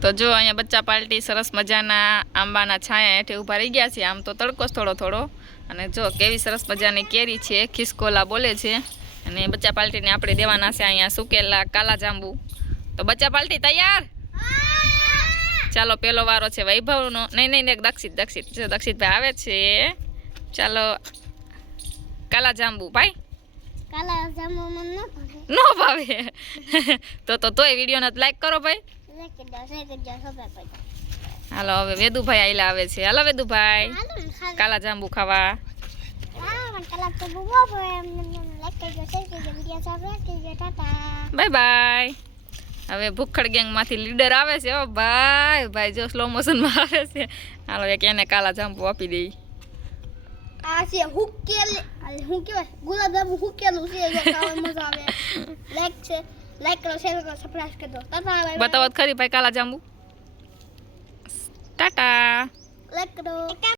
તો જો અહીંયા બચ્ચા પાર્ટી સરસ મજાના આંબાના છાયા હેઠે ઊભા રહી ગયા છે. આમ તો તડકો થોડો થોડો, અને જો કેવી સરસ મજાની કેરી છે, ખિસકોલા બોલે છે. અને બચ્ચા પાર્ટીને આપણે દેવાના છે અહીંયા સુકેલા કાલા જાંબુ. તો બચ્ચા પાર્ટી તૈયાર? ચાલો પેલો વારો છે વૈભવનો. નહીં દક્ષિત જો દક્ષિતભાઈ આવે છે. ચાલો કાલા જાંબુ ભાઈ. કાલા જાંબુ મને નો ભાવે. તોય વિડીયોને લાઈક કરો ભાઈ. હાલો હવે વેદુભાઈ આયલા આવે છે. હાલો વેદુભાઈ, કાલા જાંબુ ખાવા. Bye bye. હવે ભૂખડ ગેંગ માંથી લીડર આવે છે. ઓ ભાઈ જો સ્લો મોશન માં આવે છે. હાલો એક એને કાલા જાંબુ આપી દઈ. આ છે હું કેવાય ગુલાબ જાંબુ હુકેલું છે. જો ખાવા મજા આવે. લાઈક કરો, શેર કરો, સબસ્ક્રાઇબ કરો. ટાટા. બતાવો ખરી ભાઈ કાલા જાંબુ. ટાટા. લાઈક કરો.